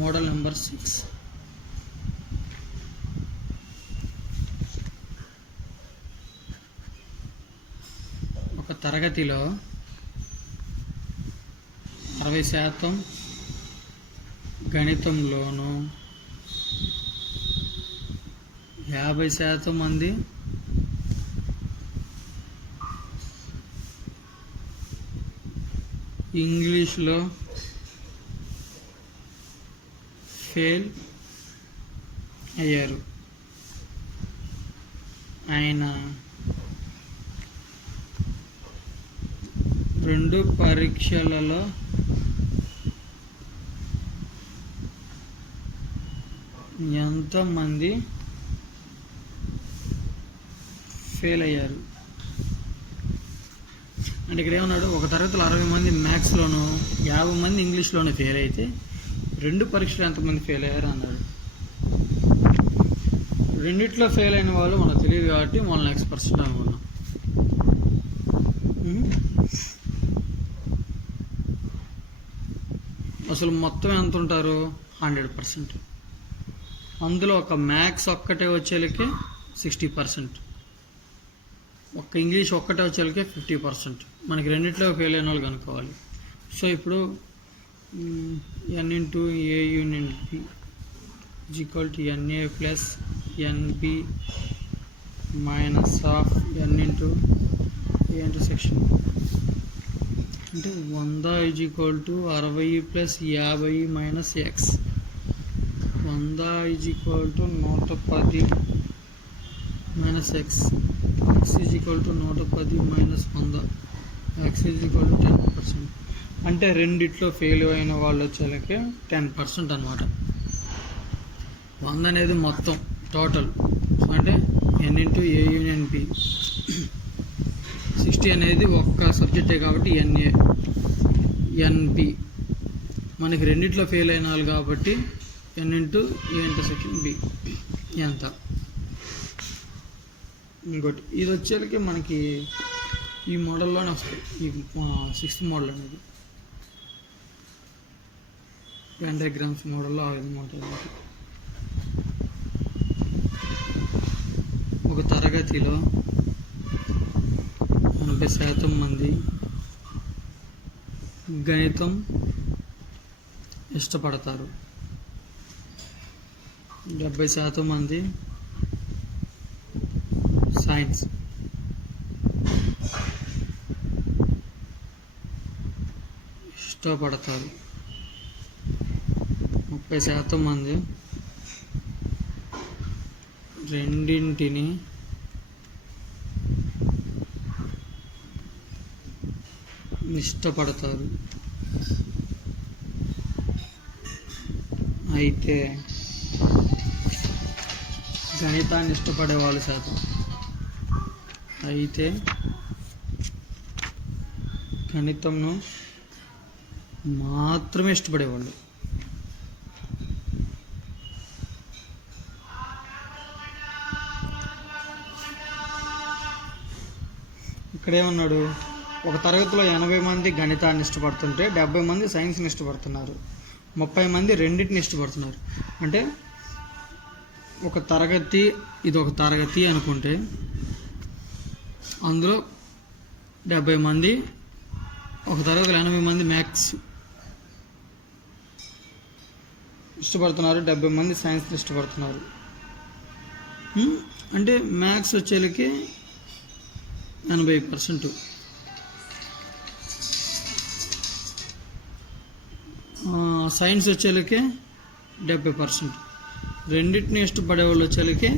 Model number 6. ఒక తరగతిలో 60% గణితంలోనూ 50% మంది ఇంగ్లీష్లో ఫెయిల్ అయ్యారు. ఆయన 2 పరీక్షలలో ఎంతమంది ఫెయిల్ అయ్యారు అంటే ఇక్కడ ఏమన్నాడు, ఒక తరగతిలో 60 మంది మ్యాథ్స్లోను 50 మంది ఇంగ్లీష్లోను ఫెయిల్ అయితే 2 పరీక్షలు ఎంతమంది ఫెయిల్ అయ్యారు అన్నాడు. రెండిట్లో ఫెయిల్ అయిన వాళ్ళు మనకు తెలియదు కాబట్టి వాళ్ళని X% అనుకున్నాం. అసలు మొత్తం ఎంత ఉంటారు? 100%. అందులో ఒక మ్యాథ్స్ ఒక్కటే వచ్చేలకి 60%, ఒక్క ఇంగ్లీష్ ఒక్కటే వచ్చేలకి 50%. మనకి రెండిట్లో ఫెయిల్ అయిన వాళ్ళు కనుక్కోవాలి. సో ఇప్పుడు N/A union B = NA + NB - N/A intersection అంటే 100 = 60 + 50 - X. 100 = 110 - X. X = 110 - 100. X = 10%. అంటే రెండిట్లో ఫెయిల్ అయిన వాళ్ళు వచ్చేలకి 10% అన్నమాట. 100 అనేది మొత్తం టోటల్, అంటే N/A యూనియన్ B. 60 అనేది ఒక్క సబ్జెక్టే కాబట్టి NA NB. మనకి రెండిట్లో ఫెయిల్ అయిన వాళ్ళు కాబట్టి N/A ఇంటర్సెక్షన్ B ఎంత. ఇంకోటి ఇది వచ్చేసరికి మనకి ఈ మోడల్లోనే వస్తాయి. ఈ 6th మోడల్ అనేది వెన్ డయాగ్రామ్స్ మోడల్లో ఆ విధంగా ఉంటుంది. ఒక తరగతిలో 80% మంది గణితం ఇష్టపడతారు. 70% మంది సైన్స్. ఇష్టపడతారు. 30% మంది రెండింటిని ఇష్టపడతారు. అయితే గణితాన్ని ఇష్టపడే వాళ్ళు శాతం. అయితే గణితంను మాత్రమే ఇష్టపడేవాళ్ళు. ఇక్కడేమన్నాడు, ఒక తరగతిలో 80 మంది గణితాన్ని ఇష్టపడుతుంటే 70 మంది సైన్స్ని ఇష్టపడుతున్నారు. 30 మంది రెండింటిని ఇష్టపడుతున్నారు. అంటే ఒక తరగతి, ఇది ఒక తరగతి అనుకుంటే అందులో 70 మంది, ఒక తరగతిలో 80 మంది మ్యాథ్స్ ఇష్టపడుతున్నారు, 70 మంది సైన్స్ని ఇష్టపడుతున్నారు. అంటే మ్యాథ్స్ వచ్చేలకి 80%, సైన్స్ వచ్చేలకి 70%, రెండింటిని ఇష్టపడే వాళ్ళు వచ్చేలకి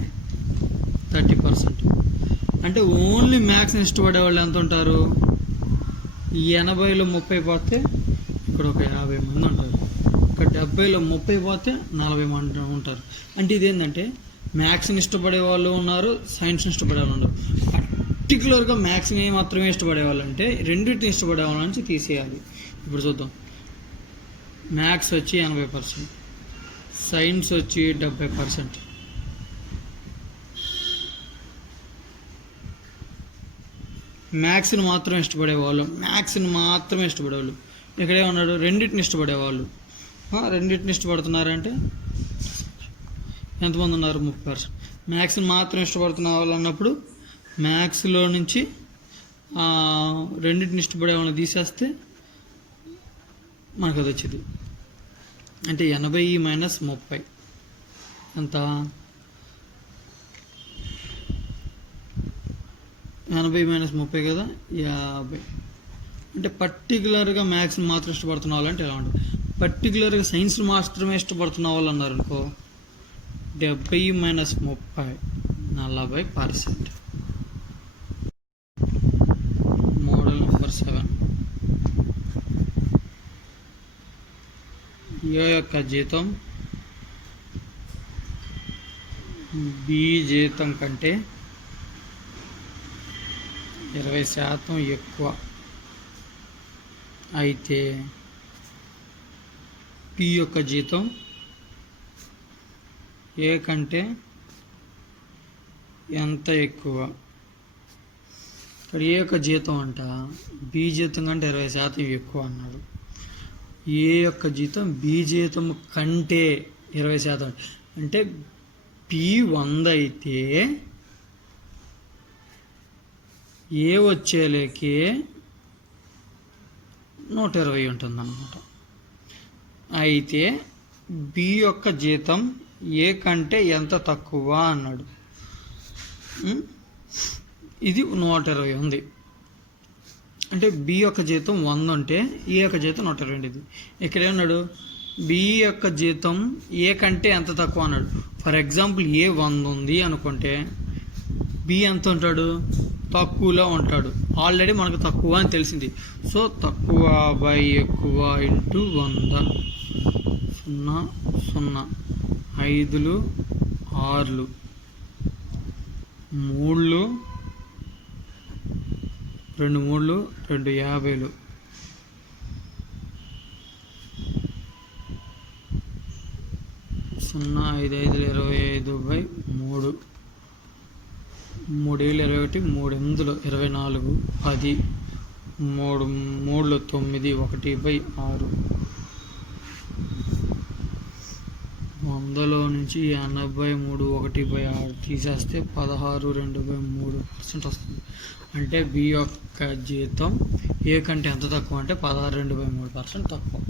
30%. అంటే ఓన్లీ మ్యాథ్స్ని ఇష్టపడే వాళ్ళు ఎంత ఉంటారు? 80లో 30 పోతే ఇక్కడ ఒక 50 మంది ఉంటారు. ఇక్కడ 70లో 30 పోతే 40 మంది ఉంటారు. అంటే ఇదేంటంటే మ్యాథ్స్ని ఇష్టపడే వాళ్ళు ఉన్నారు, సైన్స్ని ఇష్టపడే వాళ్ళు ఉన్నారు. పర్టికులర్గా మ్యాథ్స్ని మాత్రమే ఇష్టపడే వాళ్ళు అంటే రెండింటిని ఇష్టపడే వాళ్ళ నుంచి తీసేయాలి. ఇప్పుడు చూద్దాం. మ్యాథ్స్ వచ్చి 80%, సైన్స్ వచ్చి 70%. మ్యాథ్స్ని మాత్రమే ఇష్టపడేవాళ్ళు, ఇక్కడ ఏమన్నాడు, రెండింటిని ఇష్టపడేవాళ్ళు. రెండింటిని ఇష్టపడుతున్నారంటే ఎంతమంది ఉన్నారు? 30%. మ్యాథ్స్ని మాత్రం ఇష్టపడుతున్న వాళ్ళు అన్నప్పుడు మ్యాథ్స్లో నుంచి రెండింటిని ఇష్టపడే వాళ్ళని తీసేస్తే మనకు అది వచ్చింది. అంటే 80 మైనస్ 30 ఎంత? 80 మైనస్ 30 కదా, 50. అంటే పర్టికులర్గా మ్యాథ్స్ని మాత్రం ఇష్టపడుతున్న వాళ్ళంటే ఎలా ఉంటుంది? పర్టికులర్గా సైన్స్ మాత్రమే ఇష్టపడుతున్న వాళ్ళు అన్నారు అనుకో, 70 మైనస్ 30 40%. Model number 7. ఏ యొక్క జీతం బి జీతం కంటే 20% ఎక్కువ అయితే పి యొక్క జీతం ఏ కంటే ఎంత ఎక్కువ? ఇక్కడ ఏ యొక్క జీతం అంట బి జీతం కంటే 20% ఎక్కువ అన్నాడు. ఏ యొక్క జీతం బి జీతం కంటే 20% అంటే పి 100 అయితే ఏ వచ్చేలేకే 120 ఉంటుందన్నమాట. అయితే బి యొక్క జీతం ఏ కంటే ఎంత తక్కువ అన్నాడు. ఇది 120 ఉంది. అంటే బి యొక్క జీతం 100 ఉంటే ఏ యొక్క జీతం 120 ఉండేది. ఇక్కడ ఏమన్నాడు? బి యొక్క జీతం ఏ కంటే ఎంత తక్కువ అన్నాడు. ఫర్ ఎగ్జాంపుల్ ఏ 100 ఉంది అనుకుంటే బి ఎంత ఉంటాడు? తక్కువలో ఉంటాడు. ఆల్రెడీ మనకు తక్కువ అని తెలిసింది. సో తక్కువ బై ఎక్కువ ఇంటూ 100. 0 0 5 6 3 2 3 2 50 0 5 5 25 by 3 3 21 3 8 24 10 3 3 9 1 by 6. 100లో నుంచి 83 1 బై 6 తీసేస్తే 16 2 బై 3% వస్తుంది. అంటే బి యొక్క జీతం ఏ కంటే ఎంత తక్కువ అంటే 16 2 బై 3% తక్కువ.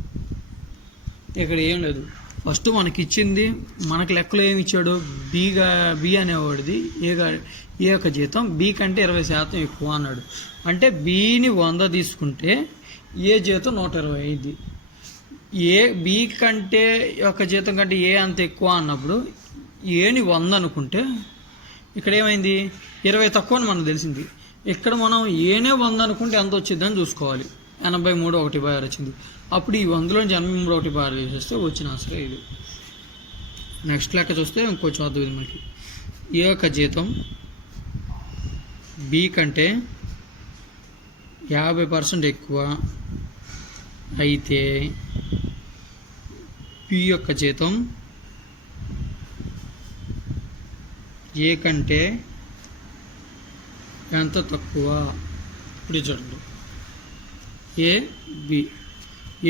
ఇక్కడ ఏం లేదు. ఫస్ట్ మనకి ఇచ్చింది, మనకి లెక్కలో ఏమి ఇచ్చాడు? బి అనేవాడిది ఏ యొక్క జీతం బి కంటే 20% ఎక్కువ అన్నాడు. అంటే బిని 100 తీసుకుంటే ఏ జీతం 120 అయింది. ఏ బి కంటే యొక్క జీతం కంటే ఏ అంత ఎక్కువ అన్నప్పుడు ఏని 100 అనుకుంటే ఇక్కడ ఏమైంది? 20 తక్కువ అని మనకు తెలిసింది. ఇక్కడ మనం ఏనే 100 అనుకుంటే ఎంత వచ్చిందని చూసుకోవాలి. 83 1 బై 6 వచ్చింది. అప్పుడు ఈ 100లోంచి 83 1 బై 6 చేసేస్తే వచ్చిన ఆన్సర్ ఇది. నెక్స్ట్ లెక్క చూస్తే ఇంకొంచెం అర్థమైంది మనకి. ఏ యొక్క జీతం బి కంటే 50% ఎక్కువ అయితే పి యొక్క జీతం ఏ కంటే ఎంత తక్కువ? ఇప్పుడు చూడండి,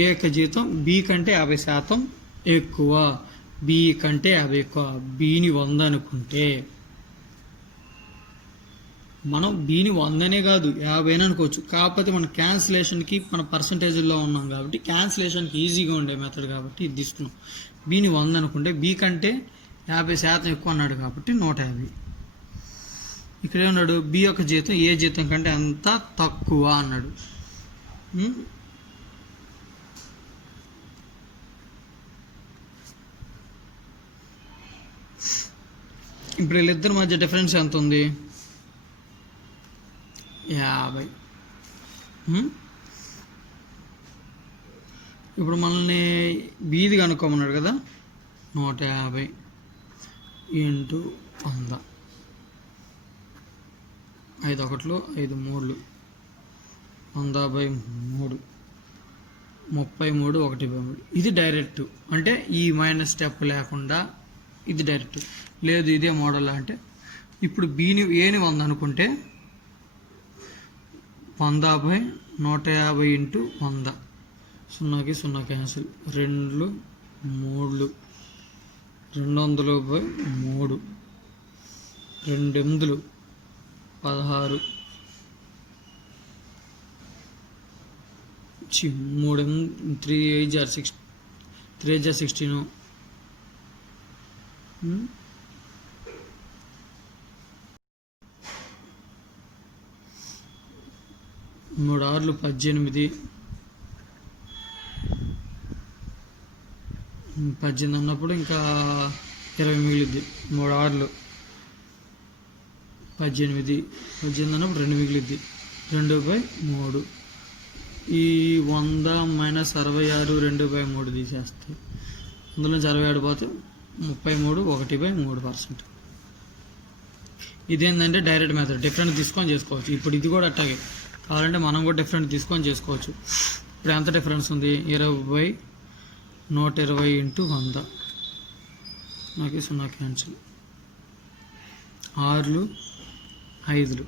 ఏ యొక్క జీతం బి కంటే 50% ఎక్కువ, బి కంటే 50 ఎక్కువ. బిని 100 అనుకుంటే మనం బిని 100 కాదు 50 అనుకోవచ్చు. కాకపోతే మన క్యాన్సిలేషన్కి మన పర్సంటేజ్లో ఉన్నాం కాబట్టి క్యాన్సిలేషన్కి ఈజీగా ఉండే మెథడ్ కాబట్టి ఇది తీసుకున్నాం. బిని 100 అనుకుంటే బి కంటే 50% ఎక్కువ అన్నాడు కాబట్టి 150. ఇక్కడ ఏమన్నాడు? బి యొక్క జీతం ఏ జీతం కంటే అంత తక్కువ అన్నాడు. ఇప్పుడు వీళ్ళిద్దరి మధ్య డిఫరెన్స్ ఎంత ఉంది? 50. ఇప్పుడు మనల్ని బీది కనుక్కోమన్నాడు కదా, 150 ఇంటూ 100. 5 1 5 3 100 by 3 33 1 by 3. ఇది డైరెక్ట్, అంటే ఈ మైనస్ స్టెప్ లేకుండా ఇది డైరెక్ట్. లేదు ఇదే మోడల్ అంటే ఇప్పుడు బిని ఏని 100 అనుకుంటే 100 బై 150 ఇంటూ 100. 0కి 0 క్యాన్సిల్. 2 3 200/3 2 16 3 8 6 3 8 16 3 6 18 18 అన్నప్పుడు ఇంకా 20 మిగిలిద్ది 3 6 18 అన్నప్పుడు 2 మిగిలిద్ది 2/3 ఈ 100 - 66 2/3 తీసేస్తే అందులో 67 పోతే 33 1/3%. ఇదేంటంటే డైరెక్ట్ మెథడ్, డిఫరెంట్ తీసుకొని చేసుకోవచ్చు. ఇప్పుడు ఇది కూడా అట్టాగే కావాలంటే మనం కూడా డిఫరెంట్ తీసుకొని చేసుకోవచ్చు. ఇప్పుడు ఎంత డిఫరెన్స్ ఉంది? 20/120 × 100 నాకు 0 క్యాన్సిల్. 6 5 3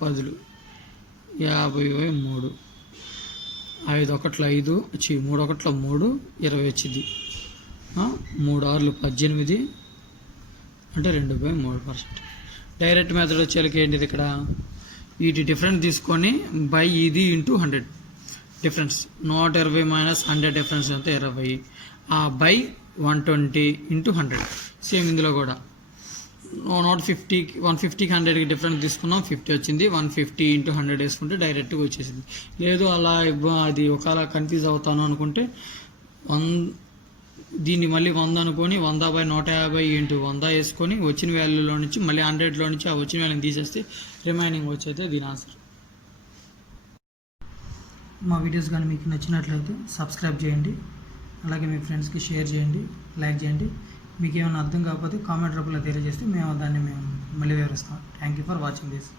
10 50/3 5 1 5 3 1 3 20 వచ్చింది. 3 6 18 అంటే 2/3%. డైరెక్ట్ మెథడ్ వచ్చేకి ఏంటిది? ఇక్కడ వీటి డిఫరెన్స్ తీసుకొని బై ఇది × 100 డిఫరెన్స్. 120 - 100 డిఫరెన్స్ అంతా 20. బై 120 × 100. సేమ్ ఇందులో కూడా 150కి 100కి డిఫరెన్స్ తీసుకున్నాం, 50 వచ్చింది. 150 × 100 వేసుకుంటే డైరెక్ట్గా వచ్చేసింది. లేదు అలా అది ఒకవేళ కన్ఫ్యూజ్ అవుతాను అనుకుంటే దీన్ని మళ్ళీ 100 అనుకొని 100/150 × 100 వేసుకొని వచ్చిన వాల్యూలో నుంచి మళ్ళీ 100లో నుంచి ఆ వచ్చిన వాల్యూని తీసేస్తే రిమైనింగ్ వచ్చేది దీని ఆన్సర్. మా వీడియోస్ కానీ మీకు నచ్చినట్లయితే సబ్స్క్రైబ్ చేయండి, అలాగే మీ ఫ్రెండ్స్కి షేర్ చేయండి, లైక్ చేయండి. మీకు ఏమైనా అర్థం కాకపోతే కామెంట్ రూపంలో తెలియజేస్తే మేము మళ్ళీ వివరిస్తాం. Thank you for watching this.